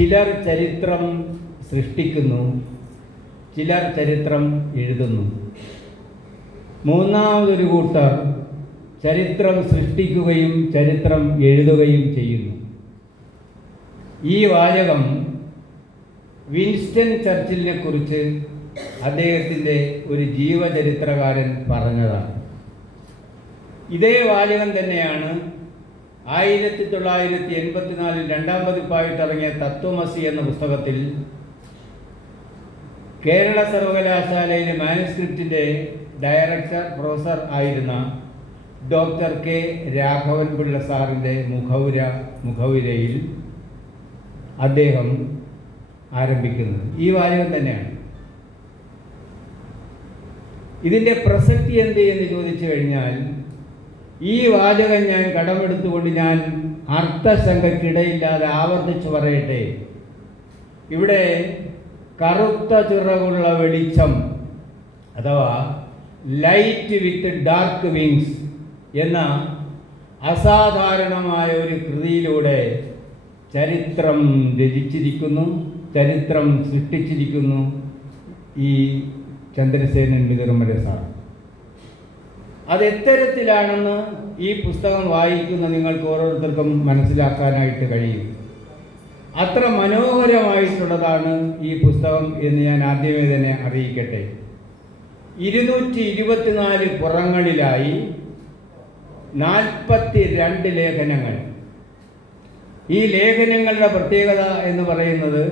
ചിലർ ചരിത്രം സൃഷ്ടിക്കുന്നു, ചിലർ ചരിത്രം എഴുതുന്നു. മൂന്നാമതൊരു കൂട്ടർ ചരിത്രം സൃഷ്ടിക്കുകയും ചരിത്രം എഴുതുകയും ചെയ്യുന്നു. ഈ വാചകം വിൻസ്റ്റൺ ചർച്ചിലിനെ കുറിച്ച് അദ്ദേഹത്തിൻ്റെ ഒരു ജീവചരിത്രകാരൻ പറഞ്ഞതാണ്. ഇതേ വാചകം തന്നെയാണ് 1984 രണ്ടാം പതിപ്പായിട്ടിറങ്ങിയ തത്വമസി എന്ന പുസ്തകത്തിൽ കേരള സർവകലാശാലയിലെ മാനുസ്ക്രിപ്റ്റിൻ്റെ ഡയറക്ടർ പ്രൊഫസർ ആയിരുന്ന ഡോക്ടർ കെ രാഘവൻ പിള്ള സാറിൻ്റെ മുഖവുരയിൽ അദ്ദേഹം ആരംഭിക്കുന്നത് ഈ വാചകം തന്നെയാണ്. ഇതിൻ്റെ പ്രസക്തി എന്ത് എന്ന് ചോദിച്ചു കഴിഞ്ഞാൽ, ഈ വാചകം ഞാൻ കടമെടുത്തുകൊണ്ട് ഞാൻ അർത്ഥശങ്കയ്ക്കിടയില്ലാതെ ആവർത്തിച്ചു പറയട്ടെ. ഇവിടെ കറുത്ത ചിറകുള്ള വെളിച്ചം അഥവാ ലൈറ്റ് വിത്ത് ഡാർക്ക് വിങ്സ് എന്ന അസാധാരണമായ ഒരു കൃതിയിലൂടെ ചരിത്രം രചിച്ചിരിക്കുന്നു, ചരിത്രം സൃഷ്ടിച്ചിരിക്കുന്നു ഈ ചന്ദ്രസേനൻ മിതിർമല സാർ. അതെത്തരത്തിലാണെന്ന് ഈ പുസ്തകം വായിക്കുന്ന നിങ്ങൾക്ക് ഓരോരുത്തർക്കും മനസ്സിലാക്കാനായിട്ട് കഴിയും. അത്ര മനോഹരമായിട്ടുള്ളതാണ് ഈ പുസ്തകം എന്ന് ഞാൻ ആദ്യമേ തന്നെ അറിയിക്കട്ടെ. 224 പുറങ്ങളിലായി 42 ലേഖനങ്ങൾ. ഈ ലേഖനങ്ങളുടെ പ്രത്യേകത എന്ന് പറയുന്നത്,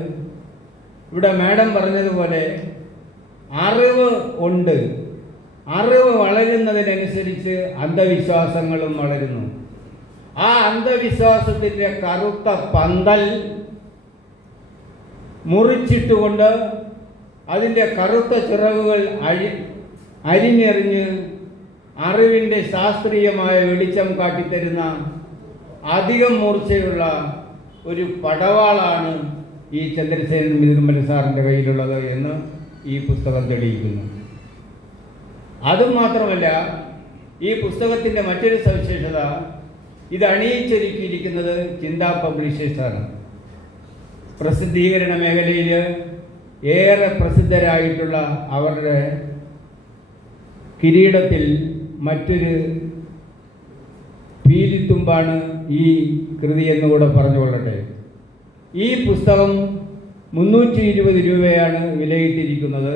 ഇവിടെ മാഡം പറഞ്ഞതുപോലെ അറിവ് ഉണ്ട്. അറിവ് വളരുന്നതിനനുസരിച്ച് അന്ധവിശ്വാസങ്ങളും വളരുന്നു. ആ അന്ധവിശ്വാസത്തിൻ്റെ കറുത്ത പന്തൽ മുറിച്ചിട്ടുകൊണ്ട് അതിൻ്റെ കറുത്ത ചിറകുകൾ അരിഞ്ഞെറിഞ്ഞ് അറിവിൻ്റെ ശാസ്ത്രീയമായ വെളിച്ചം കാട്ടിത്തരുന്ന അധികം മൂർച്ചയുള്ള ഒരു പടവാളാണ് ഈ ചന്ദ്രസേനൻ മിതിർമല സാറിൻ്റെ കയ്യിലുള്ളത് എന്ന് ഈ പുസ്തകം തെളിയിക്കുന്നു. അതുമാത്രമല്ല, ഈ പുസ്തകത്തിൻ്റെ മറ്റൊരു സവിശേഷത, ഇത് അണിയിച്ചൊരുക്കിയിരിക്കുന്നത് ചിന്താ പബ്ലിഷേഴ്സാണ്. പ്രസിദ്ധീകരണ മേഖലയിൽ ഏറെ പ്രസിദ്ധരായിട്ടുള്ള അവരുടെ കിരീടത്തിൽ മറ്റൊരു പീലിത്തുമ്പാണ് ഈ കൃതി എന്നുകൂടെ പറഞ്ഞുകൊള്ളട്ടെ. ഈ പുസ്തകം 320 രൂപയാണ് വിലയിട്ടിരിക്കുന്നത്.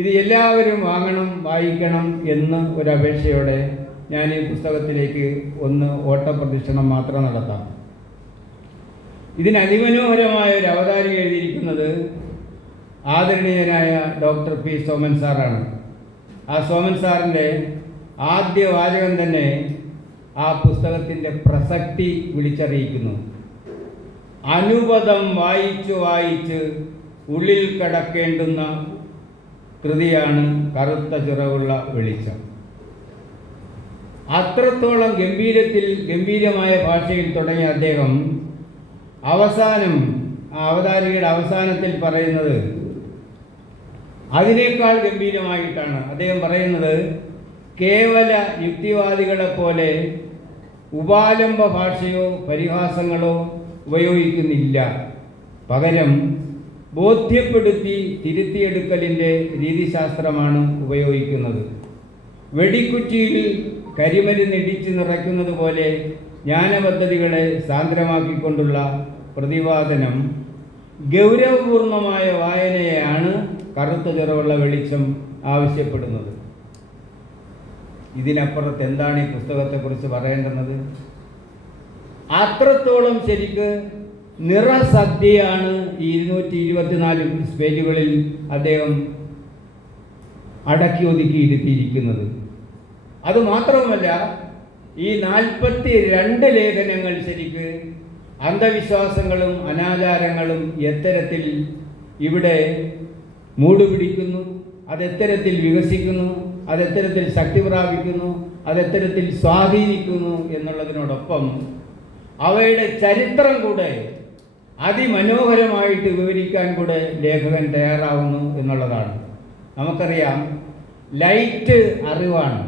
ഇത് എല്ലാവരും വാങ്ങണം, വായിക്കണം എന്ന് ഒരപേക്ഷയോടെ ഞാൻ ഈ പുസ്തകത്തിലേക്ക് ഒന്ന് ഓട്ടപ്രദക്ഷിണം മാത്രം നടത്താം. ഇതിന് അതിമനോഹരമായ ഒരു അവതാരിക എഴുതിയിരിക്കുന്നത് ആദരണീയനായ ഡോക്ടർ പി സോമൻ സാറാണ്. ആ സോമൻ സാറിൻ്റെ ആദ്യ വാചകം തന്നെ ആ പുസ്തകത്തിൻ്റെ പ്രസക്തി വിളിച്ചറിയിക്കുന്നു. അനുപദം വായിച്ചു വായിച്ച് ഉള്ളിൽ കടക്കേണ്ടുന്ന കൃതിയാണ് കറുത്ത ചിറകുള്ള വെളിച്ചം. അത്രത്തോളം ഗംഭീരമായ ഭാഷയിൽ തുടങ്ങിയ അദ്ദേഹം അവസാനം, ആ അവതാരികയുടെ അവസാനത്തിൽ പറയുന്നത് അതിനേക്കാൾ ഗംഭീരമായിട്ടാണ്. അദ്ദേഹം പറയുന്നത്, കേവല യുക്തിവാദികളെ പോലെ ഉപാലംബ ഭാഷയോ പരിഹാസങ്ങളോ ഉപയോഗിക്കുന്നില്ല. പകരം ബോധ്യപ്പെടുത്തി തിരുത്തിയെടുക്കലിൻ്റെ രീതിശാസ്ത്രമാണ് ഉപയോഗിക്കുന്നത്. വെടിക്കുറ്റിയിൽ കരിമരുന്നിടിച്ച് നിറയ്ക്കുന്നത് പോലെ ജ്ഞാനപദ്ധതികളെ സാന്ദ്രമാക്കിക്കൊണ്ടുള്ള പ്രതിപാദനം ഗൗരവപൂർണമായ വായനയെയാണ് കറുത്ത ചിറകുള്ള വെളിച്ചം ആവശ്യപ്പെടുന്നത്. ഇതിനപ്പുറത്ത് എന്താണ് ഈ പുസ്തകത്തെക്കുറിച്ച് പറയേണ്ടുന്നത്? അത്രത്തോളം ശരിക്ക് നിറസദ്യയാണ് ഈ 224 പേജുകളിൽ അദ്ദേഹം അടക്കി ഒതുക്കി ഇരുത്തിയിരിക്കുന്നത്. അതുമാത്രമല്ല, ഈ 42 ലേഖനങ്ങൾ ശരിക്ക് അന്ധവിശ്വാസങ്ങളും അനാചാരങ്ങളും എത്തരത്തിൽ ഇവിടെ മൂടുപിടിക്കുന്നു, അതെത്തരത്തിൽ വികസിക്കുന്നു, അതെത്തരത്തിൽ ശക്തി പ്രാപിക്കുന്നു, അതെത്തരത്തിൽ സ്വാധീനിക്കുന്നു എന്നുള്ളതിനോടൊപ്പം അവയുടെ ചരിത്രം കൂടെ അതിമനോഹരമായിട്ട് വിവരിക്കാൻ കൂടെ ലേഖകൻ തയ്യാറാവുന്നു എന്നുള്ളതാണ്. നമുക്കറിയാം, ലൈറ്റ് അറിവാണ്,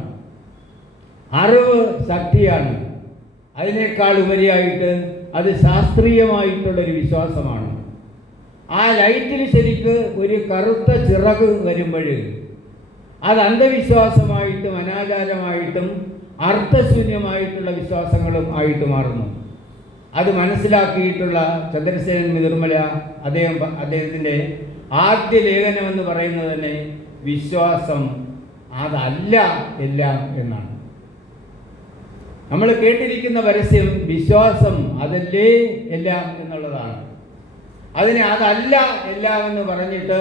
അറിവ് ശക്തിയാണ്. അതിനേക്കാൾ ഉപരിയായിട്ട് അത് ശാസ്ത്രീയമായിട്ടുള്ളൊരു വിശ്വാസമാണ്. ആ ലൈറ്റിൽ ശരിക്ക് ഒരു കറുത്ത ചിറക് വരുമ്പോൾ അത് അന്ധവിശ്വാസമായിട്ടും അനാചാരമായിട്ടും അർത്ഥശൂന്യമായിട്ടുള്ള വിശ്വാസങ്ങളും ആയിട്ട് മാറുന്നു. അത് മനസ്സിലാക്കിയിട്ടുള്ള ചന്ദ്രസേനൻ നിർമ്മല അദ്ദേഹത്തിൻ്റെ ആദ്യ ലേഖനമെന്ന് പറയുന്നത് തന്നെ വിശ്വാസം അതല്ല എല്ലാം എന്നാണ്. നമ്മൾ കേട്ടിരിക്കുന്ന പരസ്യം വിശ്വാസം അതല്ലേ എല്ലാം എന്നുള്ളതാണ്. അതിനെ അതല്ല എല്ലാം എന്ന് പറഞ്ഞിട്ട്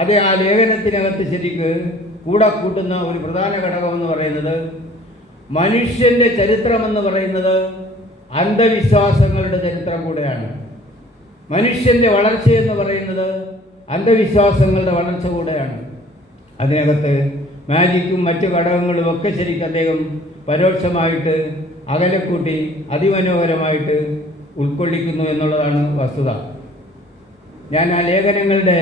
അത് ആ ലേഖനത്തിനകത്ത് ശരിക്ക് കൂടെ കൂട്ടുന്ന ഒരു പ്രധാന ഘടകമെന്ന് പറയുന്നത് മനുഷ്യൻ്റെ ചരിത്രമെന്ന് പറയുന്നത് അന്ധവിശ്വാസങ്ങളുടെ ചരിത്രം കൂടെയാണ്. മനുഷ്യൻ്റെ വളർച്ചയെന്ന് പറയുന്നത് അന്ധവിശ്വാസങ്ങളുടെ വളർച്ച കൂടെയാണ്. അതിനകത്ത് മാജിക്കും മറ്റു ഘടകങ്ങളും ഒക്കെ ശരിക്കും അദ്ദേഹം പരോക്ഷമായിട്ട് അകലെക്കൂട്ടി അതിമനോഹരമായിട്ട് ഉൾക്കൊള്ളിക്കുന്നു എന്നുള്ളതാണ് വസ്തുത. ഞാൻ ആ ലേഖനങ്ങളുടെ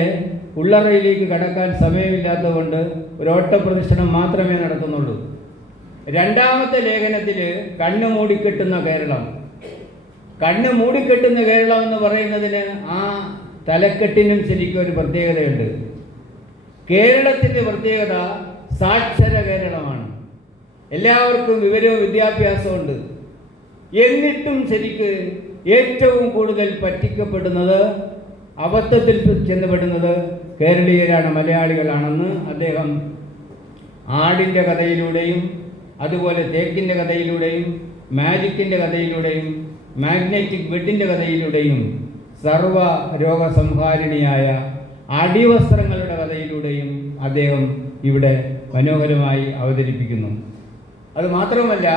ഉള്ളറയിലേക്ക് കടക്കാൻ സമയമില്ലാത്തതുകൊണ്ട് ഒരു ഓട്ടപ്രദർശനം മാത്രമേ നടത്തുന്നുള്ളൂ. രണ്ടാമത്തെ ലേഖനത്തിൽ കണ്ണ് മൂടിക്കെട്ടുന്ന കേരളം. കണ്ണ് മൂടിക്കെട്ടുന്ന കേരളം എന്ന് പറയുന്നതിന് ആ തലക്കെട്ടിനും ശരിക്കും ഒരു പ്രത്യേകതയുണ്ട്. കേരളത്തിൻ്റെ പ്രത്യേകത സാക്ഷര കേരളമാണ്. എല്ലാവർക്കും വിവരവും വിദ്യാഭ്യാസവും ഉണ്ട്. എന്നിട്ടും ശരിക്ക് ഏറ്റവും കൂടുതൽ പറ്റിക്കപ്പെടുന്നത്, അബദ്ധത്തിൽ ചെന്നപ്പെടുന്നത് കേരളീയരാണ്, മലയാളികളാണെന്ന് അദ്ദേഹം ആടിൻ്റെ കഥയിലൂടെയും അതുപോലെ തേക്കിൻ്റെ കഥയിലൂടെയും മാജിക്കിൻ്റെ കഥയിലൂടെയും മാഗ്നറ്റിക് ബെഡിൻ്റെ കഥയിലൂടെയും സർവ രോഗസംഹാരിണിയായ അടിവസ്ത്രങ്ങളുടെ കഥയിലൂടെയും അദ്ദേഹം ഇവിടെ മനോഹരമായി അവതരിപ്പിക്കുന്നു. അതുമാത്രമല്ല,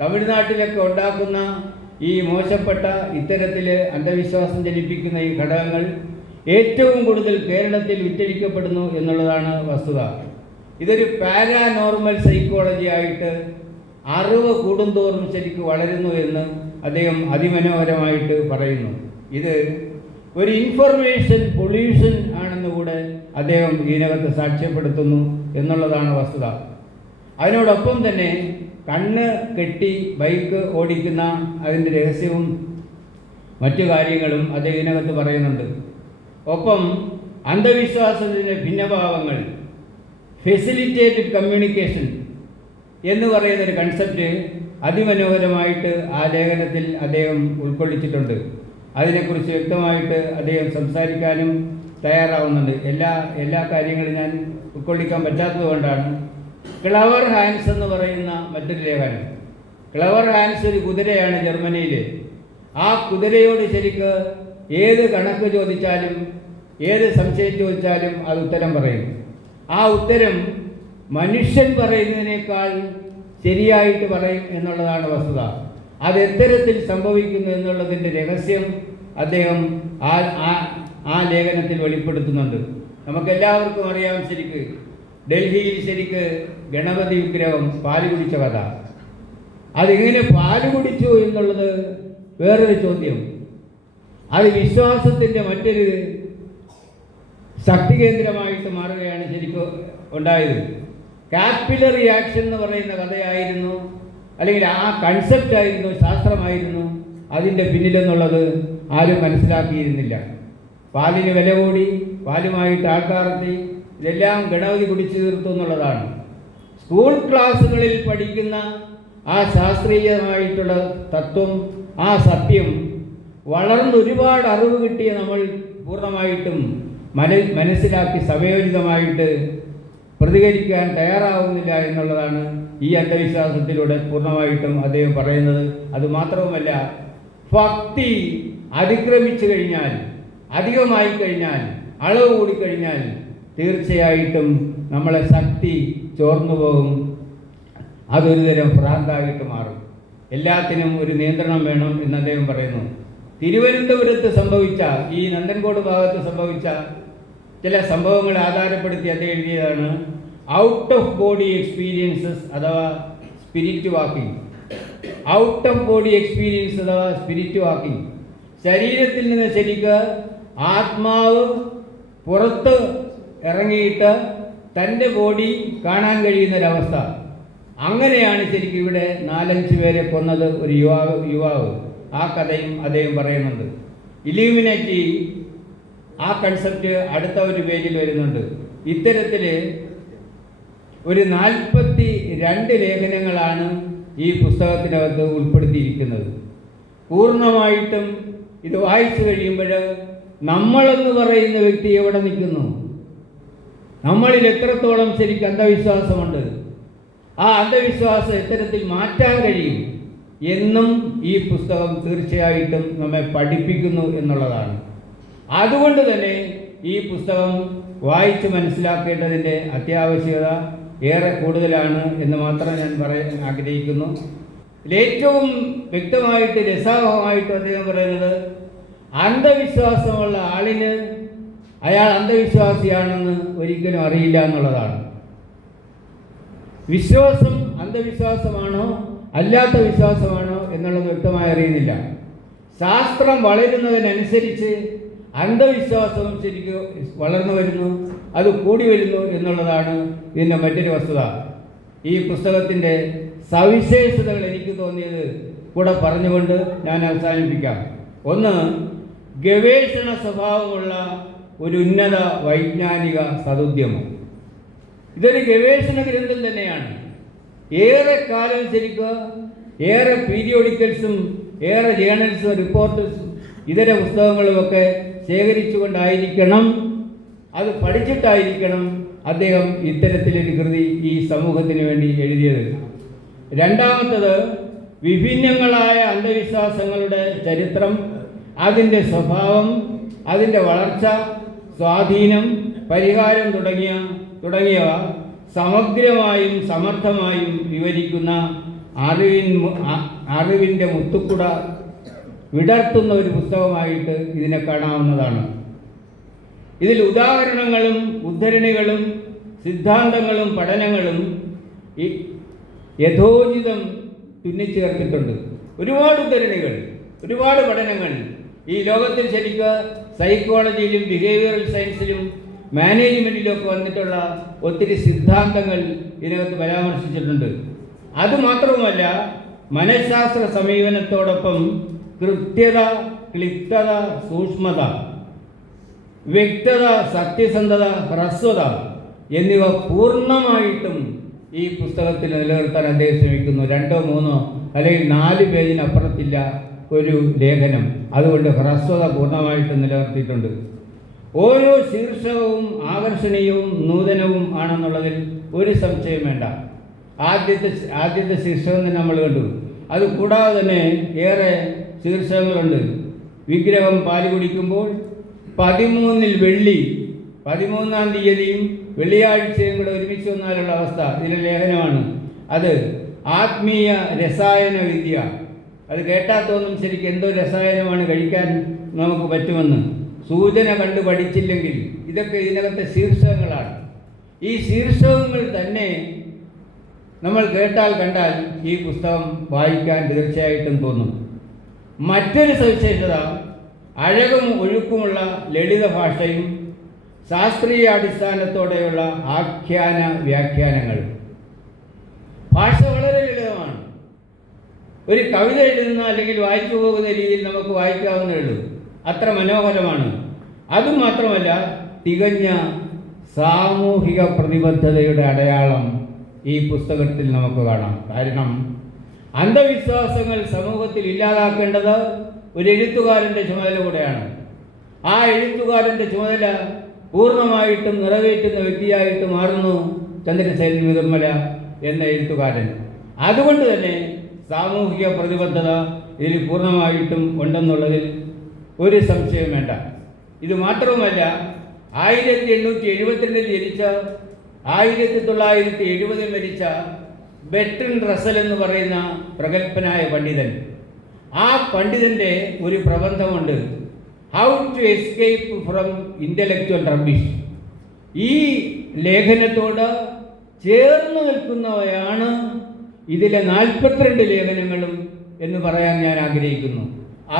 തമിഴ്നാട്ടിലൊക്കെ ഉണ്ടാക്കുന്ന ഈ മോശപ്പെട്ട ഇത്തരത്തിൽ അന്ധവിശ്വാസം ജനിപ്പിക്കുന്ന ഈ ഘടകങ്ങൾ ഏറ്റവും കൂടുതൽ കേരളത്തിൽ വിറ്റഴിക്കപ്പെടുന്നു എന്നുള്ളതാണ് വസ്തുത. ഇതൊരു പാരാനോർമൽ സൈക്കോളജി ആയിട്ട് അറിവ് കൂടുന്തോറും ശരിക്കും വളരുന്നു എന്ന് അദ്ദേഹം അതിമനോഹരമായിട്ട് പറയുന്നു. ഇത് ഒരു ഇൻഫർമേഷൻ പൊല്യൂഷൻ ആണെന്ന് കൂടെ അദ്ദേഹം ഇതിനകത്ത് സാക്ഷ്യപ്പെടുത്തുന്നു എന്നുള്ളതാണ് വസ്തുത. അതിനോടൊപ്പം തന്നെ കണ്ണ് കെട്ടി ബൈക്ക് ഓടിക്കുന്ന അതിൻ്റെ രഹസ്യവും മറ്റു കാര്യങ്ങളും അദ്ദേഹം ഇതിനകത്ത് പറയുന്നുണ്ട്. ഒപ്പം അന്ധവിശ്വാസത്തിൻ്റെ ഭിന്നഭാവങ്ങൾ, ഫെസിലിറ്റേറ്റഡ് കമ്മ്യൂണിക്കേഷൻ എന്ന് പറയുന്നൊരു കൺസെപ്റ്റ് അതിമനോഹരമായിട്ട് ആ ലേഖനത്തിൽ അദ്ദേഹം ഉൾക്കൊള്ളിച്ചിട്ടുണ്ട്. അതിനെക്കുറിച്ച് വ്യക്തമായിട്ട് അദ്ദേഹം സംസാരിക്കാനും തയ്യാറാവുന്നുണ്ട്. എല്ലാ കാര്യങ്ങളും ഞാൻ ഉൾക്കൊള്ളിക്കാൻ പറ്റാത്തത് കൊണ്ടാണ്. ക്ലവർ ഹാൻസ് എന്ന് പറയുന്ന മറ്റൊരു ലേഖനം. ക്ലവർ ഹാൻസ് ഒരു കുതിരയാണ് ജർമ്മനിയിൽ. ആ കുതിരയോട് ശരിക്ക് ഏത് കണക്ക് ചോദിച്ചാലും ഏത് സംശയം ചോദിച്ചാലും അത് ഉത്തരം പറയും. ആ ഉത്തരം മനുഷ്യൻ പറയുന്നതിനേക്കാൾ ശരിയായിട്ട് പറയും എന്നുള്ളതാണ് വസ്തുത. അത് എത്തരത്തിൽ സംഭവിക്കുന്നു എന്നുള്ളതിൻ്റെ രഹസ്യം അദ്ദേഹം ആ ലേഖനത്തിൽ വെളിപ്പെടുത്തുന്നുണ്ട്. നമുക്കെല്ലാവർക്കും അറിയാം, ശരിക്ക് ഡൽഹിയിൽ ശരിക്ക് ഗണപതി വിഗ്രഹം പാല് കുടിച്ച കഥ. അതെങ്ങനെ പാല് കുടിച്ചു എന്നുള്ളത് വേറൊരു ചോദ്യം. അത് വിശ്വാസത്തിൻ്റെ മറ്റൊരു ശക്തി കേന്ദ്രമായിട്ട് മാറുകയാണ് ശരിക്കും ഉണ്ടായത്. കാപ്പിലറി ആക്ഷൻ എന്ന് പറയുന്ന കഥയായിരുന്നു, അല്ലെങ്കിൽ ആ കൺസെപ്റ്റായിരുന്നു, ശാസ്ത്രമായിരുന്നു അതിൻ്റെ പിന്നിലെന്നുള്ളത് ആരും മനസ്സിലാക്കിയിരുന്നില്ല. പാലിന് വില കൂടി, പാലുമായിട്ട് ആൾക്കാരെത്തി, ഇതെല്ലാം ഗണപതി കുടിച്ചു തീർത്തു എന്നുള്ളതാണ്. സ്കൂൾ ക്ലാസ്സുകളിൽ പഠിക്കുന്ന ആ ശാസ്ത്രീയമായിട്ടുള്ള തത്വം, ആ സത്യം വളർന്നൊരുപാട് അറിവ് കിട്ടിയ നമ്മൾ പൂർണ്ണമായിട്ടും മനസ്സിലാക്കി സമയോചിതമായിട്ട് പ്രതികരിക്കാൻ തയ്യാറാവുന്നില്ല എന്നുള്ളതാണ് ഈ അന്ധവിശ്വാസത്തിലൂടെ പൂർണ്ണമായിട്ടും അദ്ദേഹം പറയുന്നത്. അതുമാത്രവുമല്ല, ഭക്തി അതിക്രമിച്ചു കഴിഞ്ഞാൽ, അധികമായി കഴിഞ്ഞാൽ, അളവ് കൂടിക്കഴിഞ്ഞാൽ തീർച്ചയായിട്ടും നമ്മളെ ശക്തി ചോർന്നു പോകും. അതൊരു തരം ഭ്രാന്തായിട്ട് മാറും. എല്ലാത്തിനും ഒരു നിയന്ത്രണം വേണം എന്ന് അദ്ദേഹം പറയുന്നു. തിരുവനന്തപുരത്ത് സംഭവിച്ച, ഈ നന്ദൻകോട് ഭാഗത്ത് സംഭവിച്ച ചില സംഭവങ്ങളെ ആധാരപ്പെടുത്തി അദ്ദേഹം എഴുതിയതാണ് ഔട്ട് ഓഫ് ബോഡി എക്സ്പീരിയൻസസ് അഥവാ spirit walking. Out of body experience അഥവാ സ്പിരിറ്റ് വാക്കിംഗ്, ശരീരത്തിൽ നിന്ന് ശരിക്ക് ആത്മാവ് പുറത്ത് ഇറങ്ങിയിട്ട് തൻ്റെ ബോഡി കാണാൻ കഴിയുന്നൊരവസ്ഥ. അങ്ങനെയാണ് ശരിക്കും ഇവിടെ 4-5 പേരെ കൊന്നത് ഒരു യുവാവ്. ആ കഥയും അദ്ദേഹം പറയുന്നുണ്ട്. ഇലൂമിനാറ്റി ആ കൺസെപ്റ്റ് അടുത്ത ഒരു പേജിൽ വരുന്നുണ്ട്. ഇത്തരത്തിൽ ഒരു 42 ലേഖനങ്ങളാണ് ഈ പുസ്തകത്തിനകത്ത് ഉൾപ്പെടുത്തിയിരിക്കുന്നത്. പൂർണ്ണമായിട്ടും ഇത് വായിച്ചു കഴിയുമ്പോൾ നമ്മളെന്ന് പറയുന്ന വ്യക്തി എവിടെ നിൽക്കുന്നു, നമ്മളിൽ എത്രത്തോളം ശരിക്കും അന്ധവിശ്വാസമുണ്ട്, ആ അന്ധവിശ്വാസം എത്തരത്തിൽ മാറ്റാൻ കഴിയും എന്നും ഈ പുസ്തകം തീർച്ചയായിട്ടും നമ്മെ പഠിപ്പിക്കുന്നു എന്നുള്ളതാണ്. അതുകൊണ്ട് തന്നെ ഈ പുസ്തകം വായിച്ച് മനസ്സിലാക്കേണ്ടതിൻ്റെ അത്യാവശ്യകത ഏറെ കൂടുതലാണ് എന്ന് മാത്രം ഞാൻ പറയാൻ ആഗ്രഹിക്കുന്നു. ഏറ്റവും വ്യക്തമായിട്ട് രസാവഹമായിട്ട് അദ്ദേഹം പറയുന്നത്, അന്ധവിശ്വാസമുള്ള ആളിന് അയാൾ അന്ധവിശ്വാസിയാണെന്ന് ഒരിക്കലും അറിയില്ല എന്നുള്ളതാണ്. വിശ്വാസം അന്ധവിശ്വാസമാണോ അല്ലാത്ത വിശ്വാസമാണോ എന്നുള്ളത് വ്യക്തമായി അറിയുന്നില്ല. ശാസ്ത്രം വളരുന്നതിനനുസരിച്ച് അന്ധവിശ്വാസവും ശരിക്കും വളർന്നു വരുന്നു, അത് കൂടി വരുന്നു എന്നുള്ളതാണ് ഇതിൻ്റെ മറ്റൊരു വസ്തുത. ഈ പുസ്തകത്തിൻ്റെ സവിശേഷതകൾ എനിക്ക് തോന്നിയത് കൂടെ പറഞ്ഞുകൊണ്ട് ഞാൻ അവസാനിപ്പിക്കാം. ഒന്ന്, ഗവേഷണ സ്വഭാവമുള്ള ഒരു ഉന്നത വൈജ്ഞാനിക സതുദ്യമം. ഇതൊരു ഗവേഷണ ഗ്രന്ഥം തന്നെയാണ്. ഏറെ കാലം ശരിക്കും ഏറെ പീരിയോഡിക്കൽസും ഏറെ ജേണൽസും റിപ്പോർട്ടേഴ്സും ഇതര പുസ്തകങ്ങളുമൊക്കെ ശേഖരിച്ചുകൊണ്ടായിരിക്കണം, അത് പഠിച്ചിട്ടായിരിക്കണം അദ്ദേഹം ഇത്തരത്തിലൊരു കൃതി ഈ സമൂഹത്തിന് വേണ്ടി എഴുതിയത്. രണ്ടാമത്തത്, വിഭിന്നങ്ങളായ അന്ധവിശ്വാസങ്ങളുടെ ചരിത്രം, അതിൻ്റെ സ്വഭാവം, അതിൻ്റെ വളർച്ച, സ്വാധീനം, പരിഹാരം തുടങ്ങിയവ സമഗ്രമായും സമർത്ഥമായും വിവരിക്കുന്ന അറിവിൻ്റെ മുത്തുക്കുട വിടർത്തുന്ന ഒരു പുസ്തകമായിട്ട് ഇതിനെ കാണാവുന്നതാണ്. ഇതിൽ ഉദാഹരണങ്ങളും ഉദ്ധരണികളും സിദ്ധാന്തങ്ങളും പഠനങ്ങളും യഥോചിതം തുന്നിച്ചേർത്തിട്ടുണ്ട്. ഒരുപാട് ഉദ്ധരണികൾ, ഒരുപാട് പഠനങ്ങൾ ഈ ലോകത്തിൽ ശരിക്കും സൈക്കോളജിയിലും ബിഹേവിയറൽ സയൻസിലും മാനേജ്മെൻറ്റിലൊക്കെ വന്നിട്ടുള്ള ഒത്തിരി സിദ്ധാന്തങ്ങൾ ഇതിനകത്ത് പരാമർശിച്ചിട്ടുണ്ട്. അതുമാത്രവുമല്ല, മനഃശാസ്ത്ര സമീപനത്തോടൊപ്പം കൃത്യത, ക്ലിപ്തത, സൂക്ഷ്മത, വ്യക്തത, സത്യസന്ധത, ഹ്രസ്വത എന്നിവ പൂർണ്ണമായിട്ടും ഈ പുസ്തകത്തിൽ നിലനിർത്താൻ അദ്ദേഹം ശ്രമിക്കുന്നു. 2, 3 അല്ലെങ്കിൽ 4 പേജിനപ്പുറത്തില്ല ഒരു ലേഖനം. അതുകൊണ്ട് ഹ്രസ്വത പൂർണ്ണമായിട്ടും നിലനിർത്തിയിട്ടുണ്ട്. ഓരോ ശീർഷകവും ആകർഷണീയവും നൂതനവും ആണെന്നുള്ളതിൽ ഒരു സംശയം വേണ്ട. ആദ്യത്തെ ശീർഷകം തന്നെ നമ്മൾ കണ്ടു. അത് കൂടാതെ തന്നെ ഏറെ ശീർഷകങ്ങളുണ്ട്. വിഗ്രഹം പാല് കുടിക്കുമ്പോൾ 13-ൽ വെള്ളി, 13-ാം തീയതിയും വെള്ളിയാഴ്ചയും കൂടെ ഒരുമിച്ച് വന്നാലുള്ള അവസ്ഥ ഇതിലെ ലേഖനമാണ്. അത് ആത്മീയ രസായന വിദ്യ. അത് കേട്ടാൽ തോന്നും ശരിക്കും എന്തോ രസായനമാണ് കഴിക്കാൻ നമുക്ക് പറ്റുമെന്ന്. സൂചന കണ്ട് പഠിച്ചില്ലെങ്കിൽ ഇതൊക്കെ ഇതിനകത്തെ ശീർഷകങ്ങളാണ്. ഈ ശീർഷകങ്ങൾ തന്നെ നമ്മൾ കണ്ടാൽ ഈ പുസ്തകം വായിക്കാൻ തീർച്ചയായിട്ടും തോന്നും. മറ്റൊരു സവിശേഷത, അഴകും ഒഴുക്കുമുള്ള ലളിത ഭാഷയും ശാസ്ത്രീയ അടിസ്ഥാനത്തോടെയുള്ള ആഖ്യാന വ്യാഖ്യാനങ്ങൾ. ഭാഷ വളരെ ലളിതമാണ്. ഒരു കവിത എഴുതുന്ന അല്ലെങ്കിൽ വായിച്ചു പോകുന്ന രീതിയിൽ നമുക്ക് വായിക്കാവുന്നേ ഉള്ളൂ. അത്ര മനോഹരമാണ്. അതുമാത്രമല്ല, തികഞ്ഞ സാമൂഹിക പ്രതിബദ്ധതയുടെ അടയാളം ഈ പുസ്തകത്തിൽ നമുക്ക് കാണാം. കാരണം അന്ധവിശ്വാസങ്ങൾ സമൂഹത്തിൽ ഇല്ലാതാക്കേണ്ടത് ഒരു എഴുത്തുകാരൻ്റെ ചുമതല കൂടെയാണ്. ആ എഴുത്തുകാരൻ്റെ ചുമതല പൂർണ്ണമായിട്ടും നിറവേറ്റുന്ന വ്യക്തിയായിട്ട് മാറുന്നു ചന്ദ്രസേനൻ വിതമ്മല എന്ന എഴുത്തുകാരൻ. അതുകൊണ്ട് തന്നെ സാമൂഹിക പ്രതിബദ്ധത ഇതിൽ പൂർണ്ണമായിട്ടും ഉണ്ടെന്നുള്ളതിൽ ഒരു സംശയം വേണ്ട. ഇത് മാത്രവുമല്ല, 1872 ജനിച്ച 1970 മരിച്ച ബെർട്രൻഡ് റസൽ എന്ന് പറയുന്ന പ്രഗത്ഭനായ പണ്ഡിതൻ, ആ പണ്ഡിതൻ്റെ ഒരു പ്രബന്ധമുണ്ട്, how to escape from intellectual rubbish. ഈ ലേഖനത്തോട് ചേർന്ന് നിൽക്കുന്നവയാണ് ഇതിലെ 42 ലേഖനങ്ങളും എന്ന് പറയാൻ ഞാൻ ആഗ്രഹിക്കുന്നു.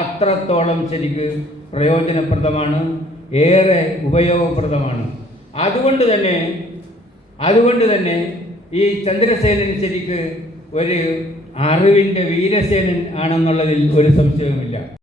അത്രത്തോളം ശരിക്ക് പ്രയോജനപ്രദമാണ്, ഏറെ ഉപയോഗപ്രദമാണ്. അതുകൊണ്ട് തന്നെ ഈ ചന്ദ്രസേനൻ ശരിക്ക് ഒരു അറിവിൻ്റെ വീരസേനൻ ആണെന്നുള്ളതിൽ ഒരു സംശയവുമില്ല.